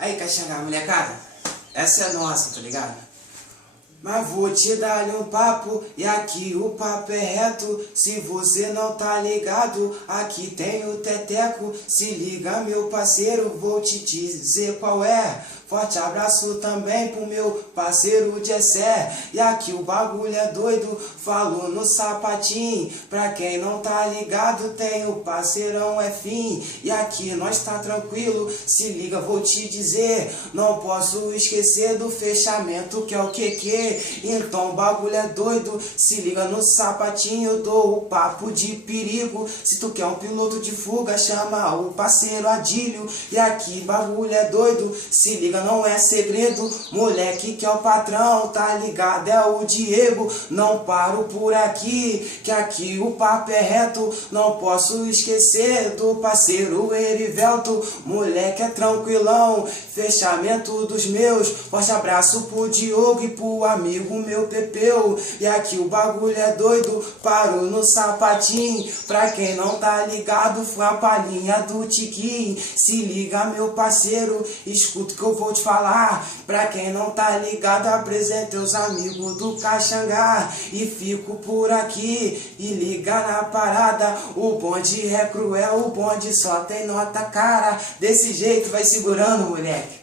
Aí, Caxangá, molecada, essa é nossa, tá ligado? Mas vou te dar-lhe um papo, e aqui o papo é reto. Se você não tá ligado, aqui tem o Teteco. Se liga, meu parceiro, vou te dizer qual é. Forte abraço também pro meu parceiro Jessé. E aqui o bagulho é doido, falou no sapatinho. Pra quem não tá ligado, tem o parceirão é fim. E aqui nós tá tranquilo, se liga, vou te dizer. Não posso esquecer do fechamento que é o QQ. Então o bagulho é doido, se liga no sapatinho, eu dou o papo de perigo. Se tu quer um piloto de fuga, chama o parceiro Adílio. E aqui bagulho é doido, se liga, não é segredo. Moleque que é o patrão, tá ligado, é o Diego. Não paro por aqui, que aqui o papo é reto. Não posso esquecer do parceiro Erivelto. Moleque é tranquilão, fechamento dos meus. Forte abraço pro Diogo e pro amigo meu Pepeu. E aqui o bagulho é doido, parou no sapatinho. Pra quem não tá ligado, foi a palhinha do Tiquinho. Se liga, meu parceiro, escuta o que eu vou te falar. Pra quem não tá ligado, apresenta os amigos do Caxangá. E fico por aqui, e liga na parada. O bonde é cruel, o bonde só tem nota cara. Desse jeito vai segurando, moleque.